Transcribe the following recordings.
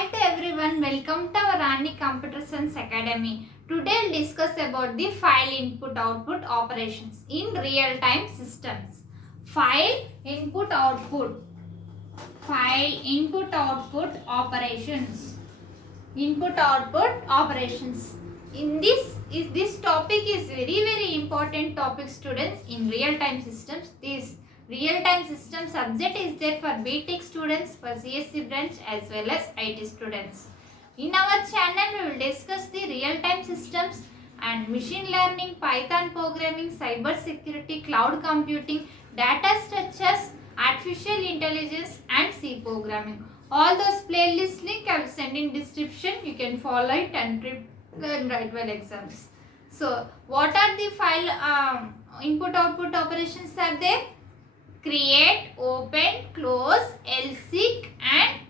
Hi to everyone, welcome to our Rani Computer Science Academy. Today we'll discuss about the file input output operations in real time systems. File input output operations. Input output operations. In this topic is very important topic, students, in real time systems. This real time system subject is there for B.Tech students, for CSC branch as well as IT students. In our channel we will discuss the real time systems and machine learning, Python programming, cyber security, cloud computing, data structures, artificial intelligence and C programming. All those playlist link I will send in description. You can follow it and write well exams. So what are the file input output operations are there? Create, open, close, LSEC and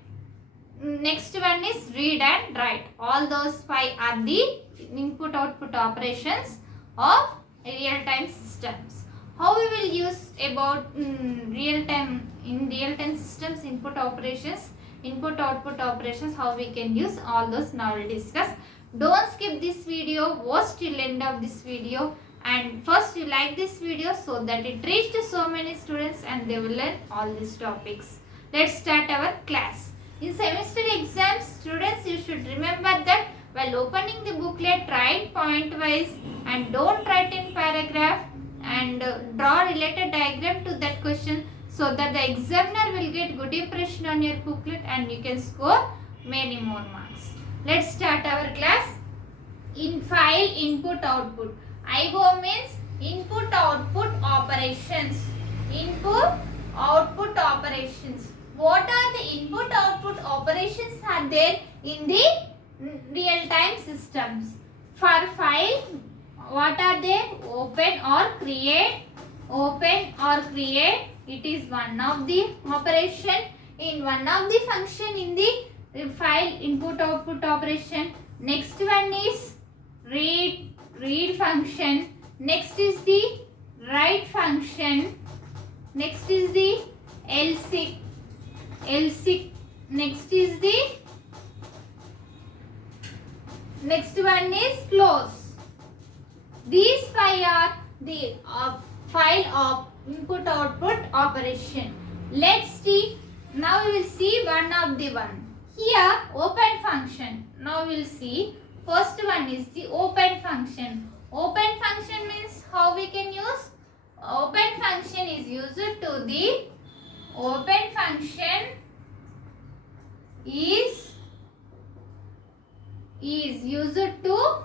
next one is read and write. All those five are the input output operations of real time systems. How we will use about real time systems input output operations, how we can use all those now we will discuss. Don't skip this video, watch till end of this video. And first you like this video so that it reached to so many students and they will learn all these topics. Let's start our class. In semester exams, students, you should remember that while opening the booklet, write point wise and don't write in paragraph and draw related diagram to that question so that the examiner will get good impression on your booklet and you can score many more marks. Let's start our class. In file input output. IO means input output operations. Input output operations. What are the input output operations are there in the real time systems? For file, what are they? Open or create. Open or create. It is one of the operation in one of the function in the file input output operation. Next one is read function. Next is the write function. Next is the LSEC. Next is the next one is close. These five are the file of input output operation. Let's see. Now we will see one of the one. Here open function. Now we will see. First one is the open function. Open function means how we can use? Open function is used to the open function is used to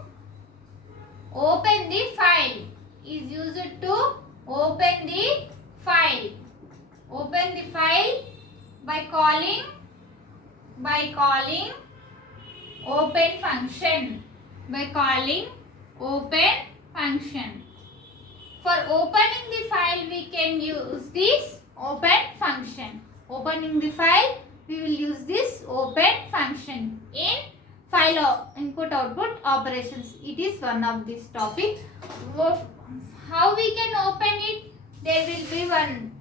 open the file. Is used to open the file. Open the file by calling open function. By calling open function. For opening the file we can use this open function. Opening the file we will use this open function in file input output operations. It is one of this topic. How we can open it? There will be one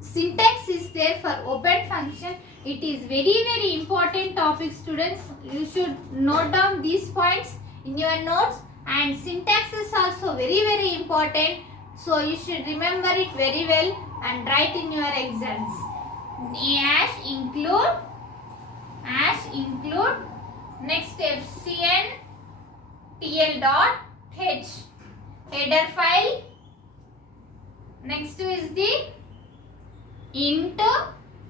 syntax is there for open function. It is very important topic, students. You should note down these points in your notes, and syntax is also very important. So you should remember it very well and write in your exams. Include next fcn tl.h header file. Next is the int,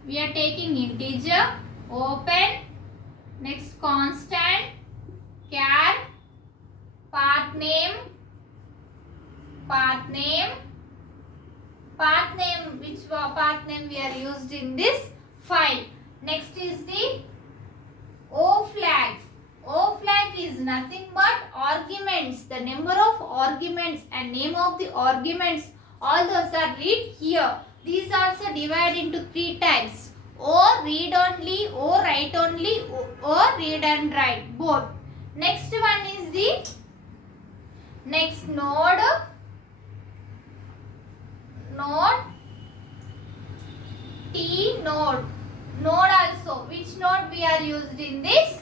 we are taking integer, open, next constant, char, path name, which path name we are used in this file. Next is the O flag. O flag is nothing but arguments, the number of arguments and name of the arguments, all those are read here. These also divide into three types: O read only, O write only, O read and write both. Next one is the next node T node. node also. Which node we are used in this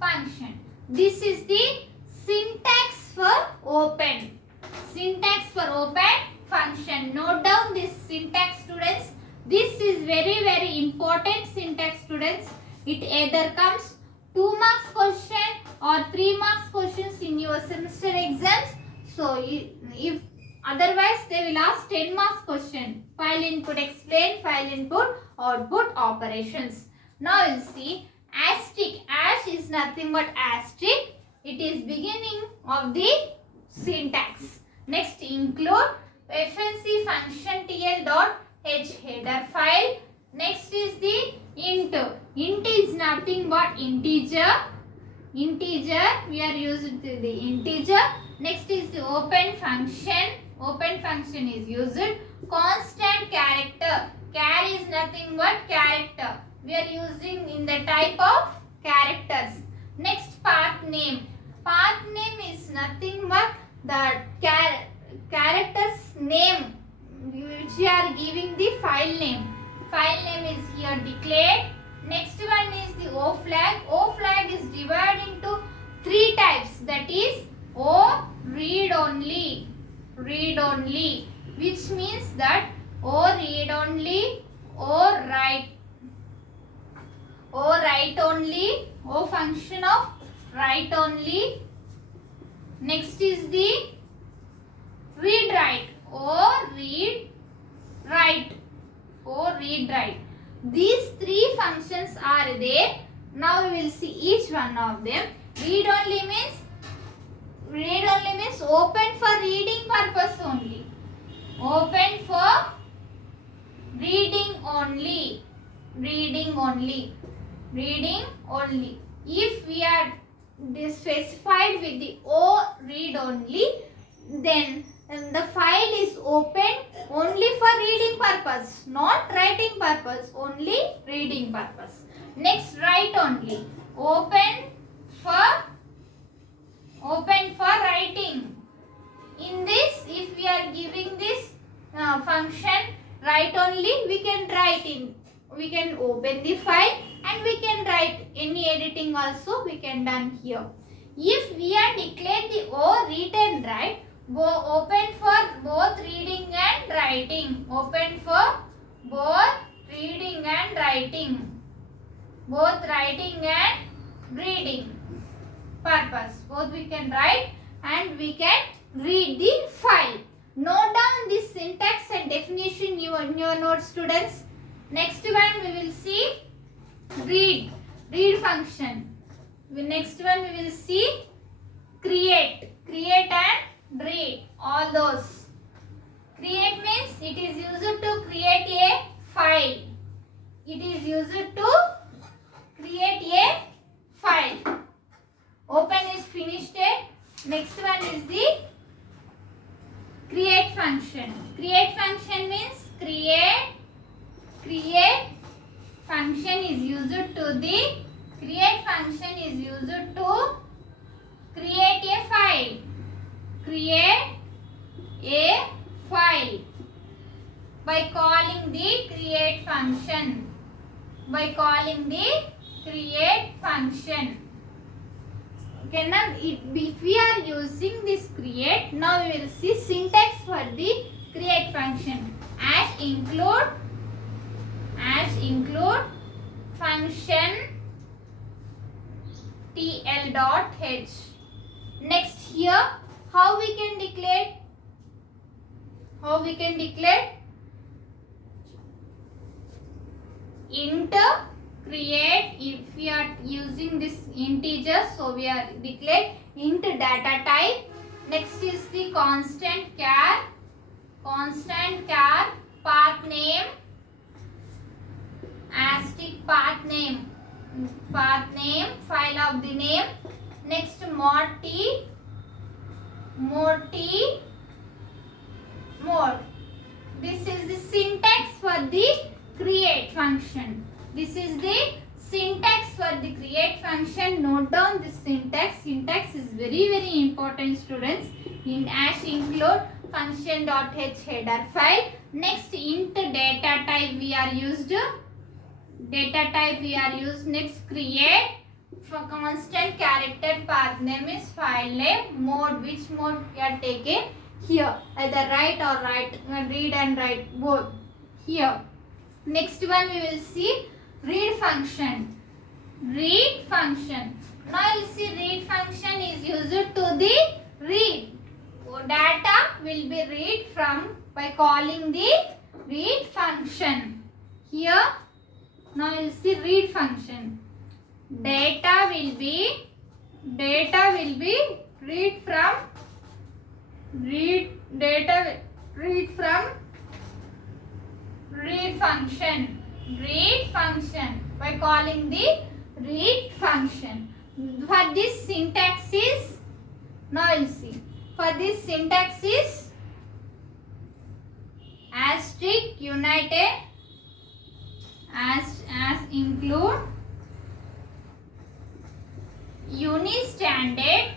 function? This is the syntax for open. Syntax for open function. Note down this syntax, students. This is very important syntax, students. It either comes 2 marks question or 3 marks questions in your semester exams. So if otherwise they will ask 10 marks question. File input explain, file input, output operations. Now you'll see asterisk. Ash is nothing but asterisk. It is beginning of the syntax. Next include fnc function tl.h header file. Next is the int. Int is nothing but integer. Integer, we are using the integer. Next is the open function. Open function is used. Constant character. Char is nothing but character. We are using in the type of characters. Next path name. Path name is nothing but the character's name which we are giving the file name. File name is here declared. Next one is the O flag. O flag is divided into 3 types. That is O read only. Read only. Which means that O read only, O write. O write only. O function of write only. Next is the read write. O read write. O read write. These 3 functions are there. Now we will see each one of them. Read only means open for reading purpose only. Open for reading only. Reading only. Reading only. If we are specified with the O read only, then the file is open only for reading purpose, not writing purpose, only reading purpose. Next, write only. Open for writing. In this, if we are giving this function write only, we can write in. We can open the file and we can write any editing also we can done here. If we are declared the O read and write, open for both reading and writing. Open for both reading and writing. Both writing and reading purpose. Both we can write and we can read the file. Note down this syntax and definition in your notes, students. Next one we will see read. Read function. Next one we will see create. Create and read. All those. Create means it is used to create a file. It is used to create a file. Open is finished. Next one is the create function. Create function means create function is used to the create function is used to create a file. Create a file by calling the create function. By calling the create function. Okay, now if we are using this create, now we will see syntax for the create function. As include function tl.h. Next here, how we can declare? How we can declare? Int create. If we are using this integer, so we are declared int data type. Next is the constant char. Constant char path name. Asterisk path name. Path name, file of the name. Next mod t. Mod t. Mod. This is the syntax for the create function. This is the syntax for the create function. Note down this syntax. Syntax is very important, students. In as include function.h header file. Next int data type we are used. Data type we are used. Next, create for constant character path name is file name. Mode, which mode we are taking here, either write or read and write both here. Next one we will see read function. Read function. Now you see read function is used to the read. Data will be read from by calling the read function. Here now you will see read function. Data will be read from read function. Read function by calling the read function. For this syntax is, now you will see, for this syntax is asterisk united as include unistandard.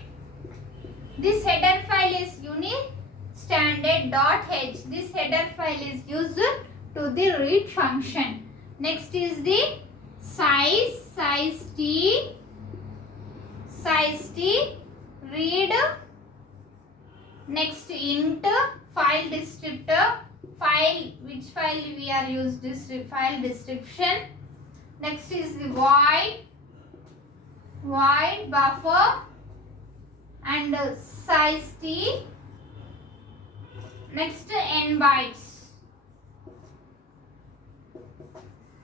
This header file is unistandard.h. This header file is used to the read function. Next is the size t, read. Next int, file descriptor, which file we are used this file description. Next is the void buffer and size t. Next n bytes.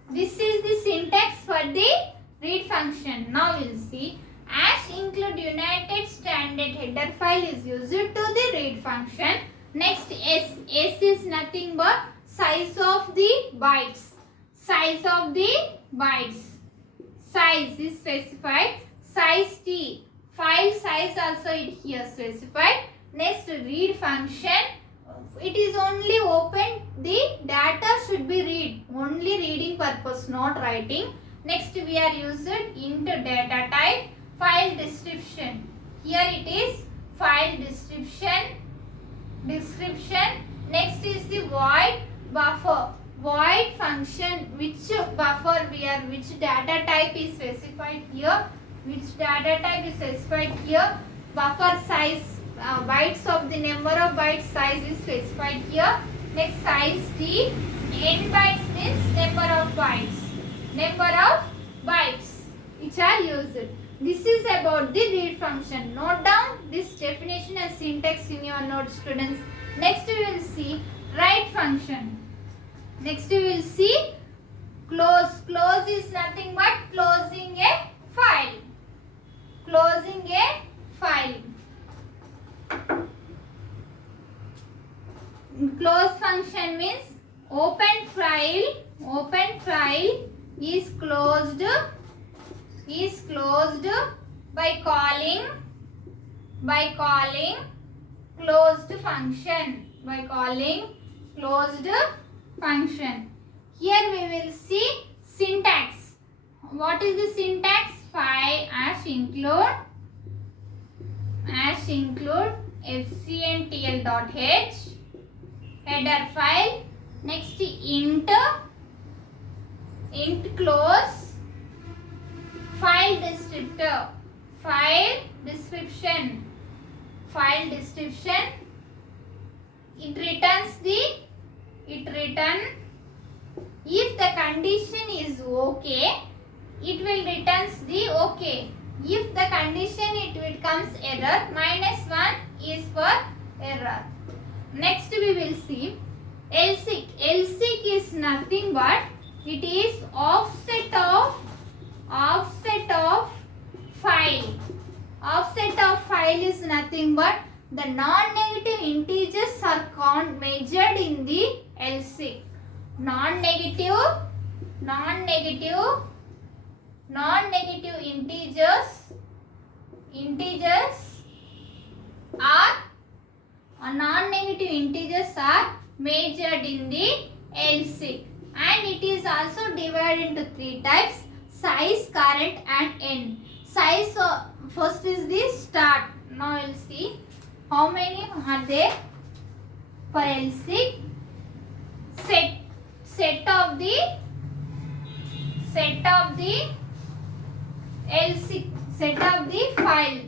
This is the syntax for the read function. Now we will see as include united standard header file is used to the read function. Next s is nothing but size of the bytes. Size is specified. Size t, file size also it here specified. Next read function, it is only open, the data should be read, only reading purpose, not writing. Next we are used int data type, file description. Here it is file description. Next is the void buffer. Void function, which buffer we are, which data type is specified here. Buffer size, bytes of the number of bytes size is specified here. Next size t, n bytes means number of bytes which are used. This is about the read function. Note down this definition and syntax in your notes, students. Next we will see write function. Next we will see close. Close is nothing but closing a file. Close function means open file is closed by calling closed function. Here we will see syntax. What is the syntax? File as include fcntl.h header file. Next int close file descriptor, file description. It returns if the condition is okay, it will returns the okay. If the condition it will comes error, -1 is for error. Next we will see lseek. Lseek is nothing but it is offset of file. Offset of file is nothing but the non-negative integers are measured in the lseek. Non-negative integers are measured in the lseek, and it is also divided into 3 types: size, current and end. Size first is the start. Now you will see how many are there for lseek. Set of the set of the LC, set of the file.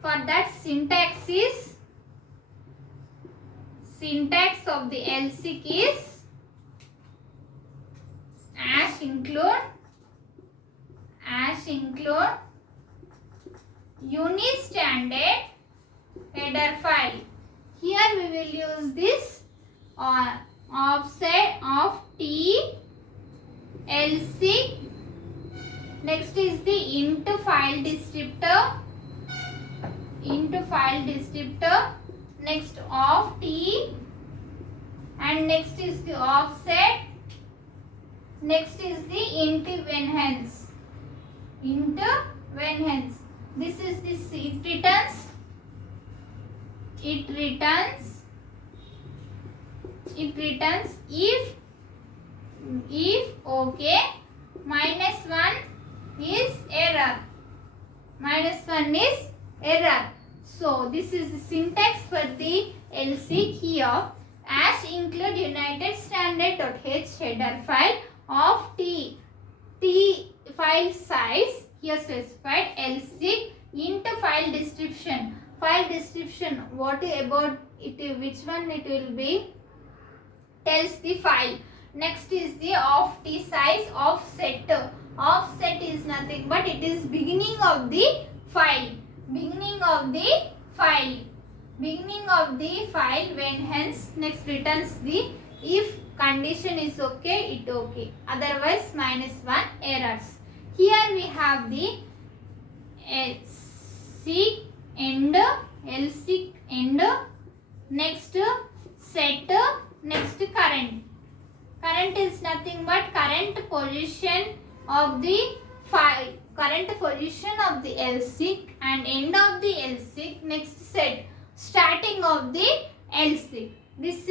For that syntax of the LC is #include unistandard header file. Here we will use this offset of T LC. Next is the int file descriptor. Next of T, and next is the offset. Next is the int when hence. This is this. It returns if okay, -1 is error. So this is the syntax for the LC here. #include United Standard.h header file of T file size here specified. LC int file description. What about it? Which one it will be? Tells the file. Next is the of T size. Offset is nothing but it is beginning of the file. When hence. Next returns the if condition is okay, it okay. Otherwise -1 errors. Here we have the LC end. Next set. Next current. Current is nothing but current position of the file. Current position of the LC and end of the LC. Next set. Starting of the LC. These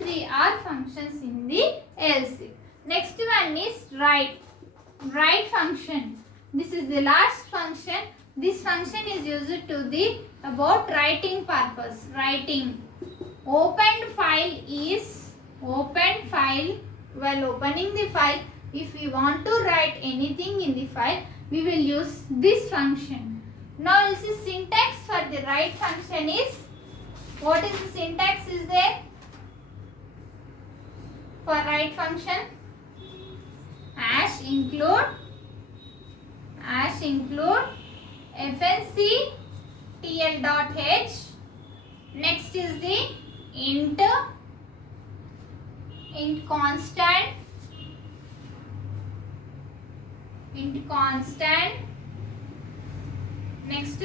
three are functions in the LC. Next one is write function. This is the last function. This function is used to the about writing purpose. Opened file. While opening the file, if we want to write anything in the file, we will use this function. Now this is syntax for the write function is. What is the syntax is there for write function? #include fnc tl.h. Next is the int constant. Next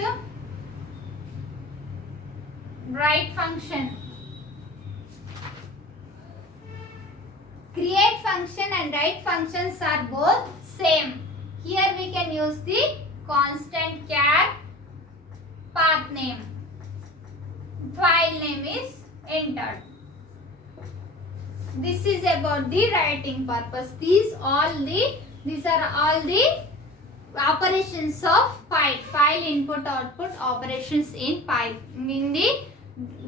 write function. Create function and write functions are both same. Here we can use the constant char path name. File name is entered. This is about the writing purpose. These are all the operations of file input output operations in the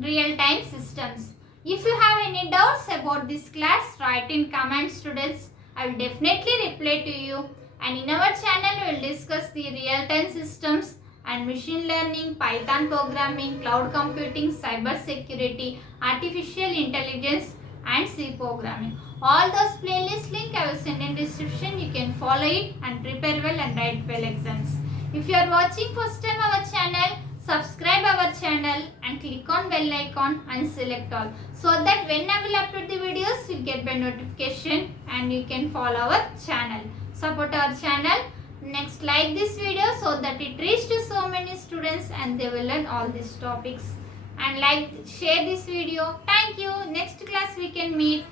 real time systems. If you have any doubts about this class, write in comments students. I will definitely reply to you. And in our channel we will discuss the real time systems and machine learning, Python programming, cloud computing, cyber security, artificial intelligence and C programming. All those playlist link I will send in description. You can follow it and prepare well and write well exams. If you are watching first time our channel, subscribe our channel and click on bell icon and select all, so that when I will upload the videos you get by notification and you can follow our channel. Support our channel. Next, like this video so that it reaches to so many students and they will learn all these topics. And share this video. Thank you. Next class we can meet.